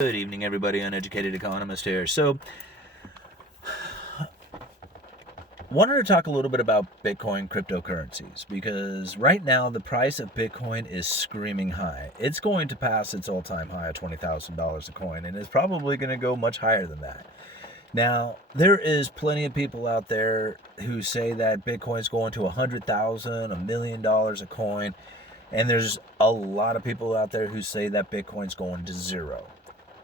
Good evening, everybody. Uneducated Economist here. So, wanted to talk a little bit about Bitcoin cryptocurrencies because right now the price of Bitcoin is screaming high. It's going to pass its all-time high of $20,000 a coin, and it's probably going to go much higher than that. Now, there is plenty of people out there who say that Bitcoin's going to $100,000, $1 million a coin, and there's a lot of people out there who say that Bitcoin's going to zero.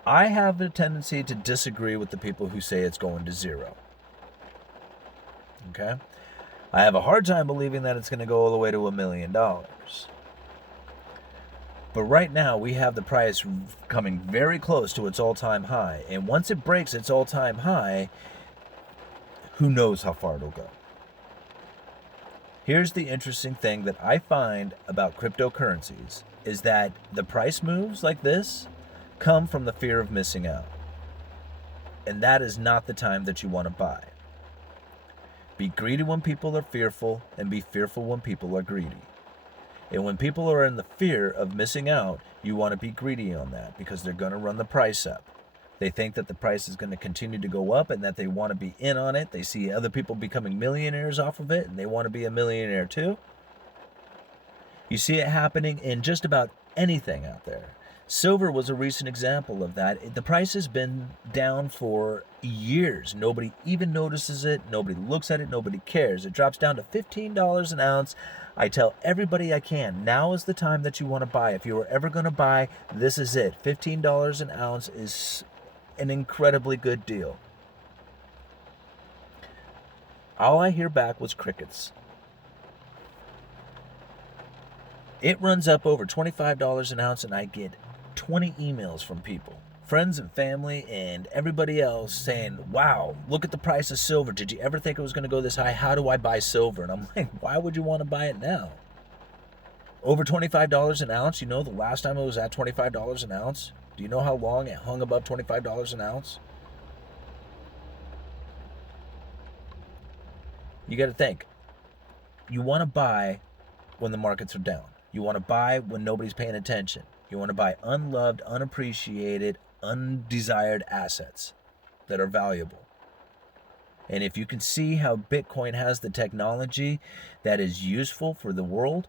I have a tendency to disagree with the people who say it's going to zero. Okay? I have a hard time believing that it's going to go all the way to $1 million. But right now, we have the price coming very close to its all-time high. And once it breaks its all-time high, who knows how far it'll go. Here's the interesting thing that I find about cryptocurrencies is that the price moves like this come from the fear of missing out. And that is not the time that you want to buy. Be greedy when people are fearful, and be fearful when people are greedy. And when people are in the fear of missing out, you want to be greedy on that because they're going to run the price up. They think that the price is going to continue to go up and that they want to be in on it. They see other people becoming millionaires off of it and they want to be a millionaire too. You see it happening in just about anything out there. Silver was a recent example of that. The price has been down for years. Nobody even notices it. Nobody looks at it. Nobody cares. It drops down to $15 an ounce. I tell everybody I can, now is the time that you want to buy. If you were ever going to buy, this is it. $15 an ounce is an incredibly good deal. All I hear back was crickets. It runs up over $25 an ounce, and I get 20 emails from people, friends and family and everybody else saying, wow, look at the price of silver. Did you ever think it was going to go this high? How do I buy silver? And I'm like, why would you want to buy it now? Over $25 an ounce? You know, the last time it was at $25 an ounce? Do you know how long it hung above $25 an ounce? You got to think. You want to buy when the markets are down. You want to buy when nobody's paying attention. You want to buy unloved, unappreciated, undesired assets that are valuable. And if you can see how Bitcoin has the technology that is useful for the world,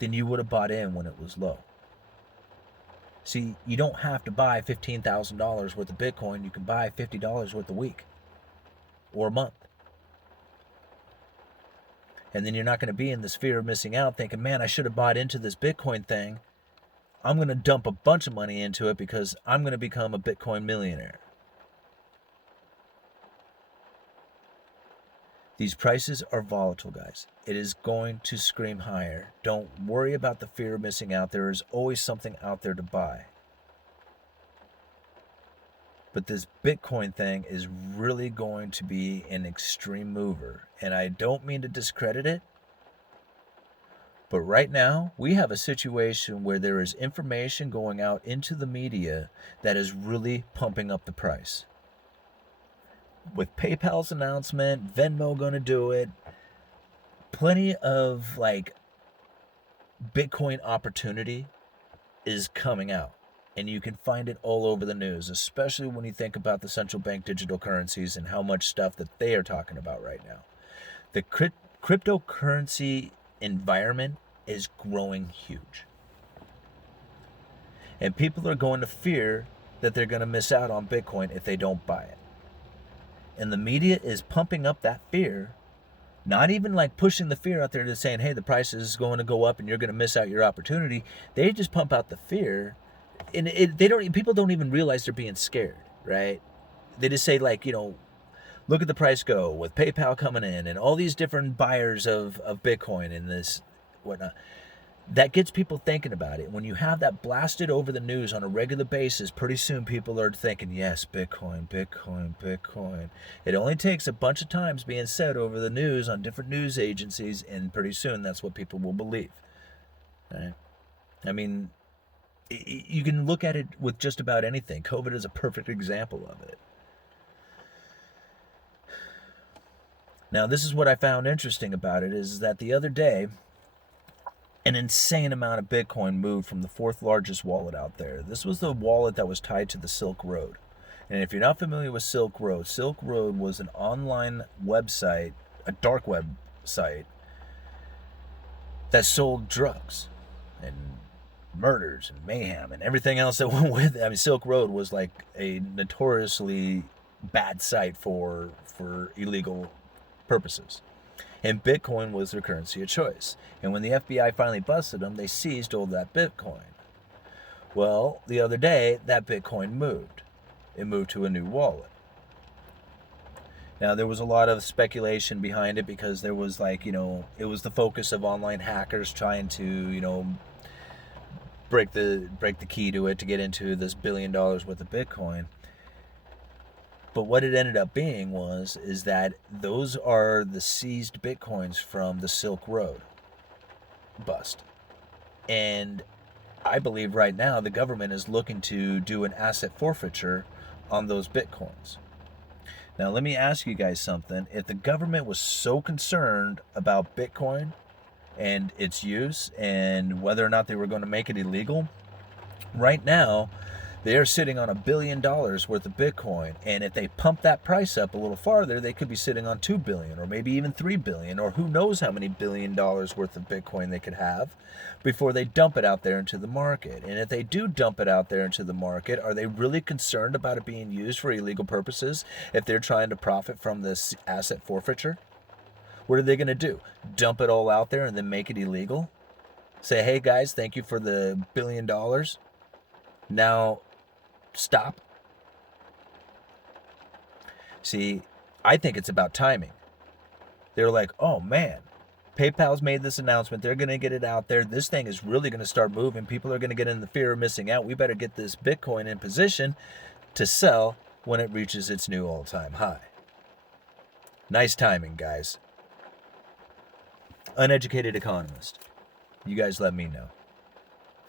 then you would have bought in when it was low. See, you don't have to buy $15,000 worth of Bitcoin. You can buy $50 worth a week or a month. And then you're not going to be in this fear of missing out thinking, man, I should have bought into this Bitcoin thing. I'm going to dump a bunch of money into it because I'm going to become a Bitcoin millionaire. These prices are volatile, guys. It is going to scream higher. Don't worry about the fear of missing out. There is always something out there to buy. But this Bitcoin thing is really going to be an extreme mover. And I don't mean to discredit it. But right now, we have a situation where there is information going out into the media that is really pumping up the price. With PayPal's announcement, Venmo going to do it, plenty of Bitcoin opportunity is coming out. And you can find it all over the news, especially when you think about the central bank digital currencies and how much stuff that they are talking about right now. The cryptocurrency environment is growing huge. And people are going to fear that they're going to miss out on Bitcoin if they don't buy it. And the media is pumping up that fear, not even pushing the fear out there to saying, hey, the price is going to go up and you're going to miss out your opportunity. They just pump out the fear. And people don't even realize they're being scared, right? They just say look at the price go with PayPal coming in and all these different buyers of Bitcoin and this whatnot. That gets people thinking about it. When you have that blasted over the news on a regular basis, pretty soon people are thinking, yes, Bitcoin, Bitcoin, Bitcoin. It only takes a bunch of times being said over the news on different news agencies, and pretty soon that's what people will believe. Right? I mean, you can look at it with just about anything. COVID is a perfect example of it. Now, this is what I found interesting about it, is that the other day, an insane amount of Bitcoin moved from the fourth largest wallet out there. This was the wallet that was tied to the Silk Road. And if you're not familiar with Silk Road was an online website, a dark web site, that sold drugs and murders and mayhem and everything else that went with it. I mean, Silk Road was like a notoriously bad site for illegal purposes. And Bitcoin was their currency of choice. And when the FBI finally busted them, they seized all that Bitcoin. Well, the other day, that Bitcoin moved. It moved to a new wallet. Now, there was a lot of speculation behind it because there was it was the focus of online hackers trying to, break the key to it to get into this $1 billion worth of Bitcoin. But what it ended up being is that those are the seized Bitcoins from the Silk Road bust. And I believe right now the government is looking to do an asset forfeiture on those Bitcoins. Now, let me ask you guys something. If the government was so concerned about Bitcoin and its use and whether or not they were going to make it illegal, right now, they are sitting on $1 billion worth of Bitcoin, and if they pump that price up a little farther, they could be sitting on $2 billion or maybe even $3 billion, or who knows how many $1 billion worth of Bitcoin they could have before they dump it out there into the market. And if they do dump it out there into the market, are they really concerned about it being used for illegal purposes if they're trying to profit from this asset forfeiture? What are they going to do? Dump it all out there and then make it illegal? Say, hey guys, thank you for the $1 billion. Now, stop. See, I think it's about timing. They're like, oh man, PayPal's made this announcement. They're going to get it out there. This thing is really going to start moving. People are going to get in the fear of missing out. We better get this Bitcoin in position to sell when it reaches its new all-time high. Nice timing, guys. Uneducated Economist. You guys let me know.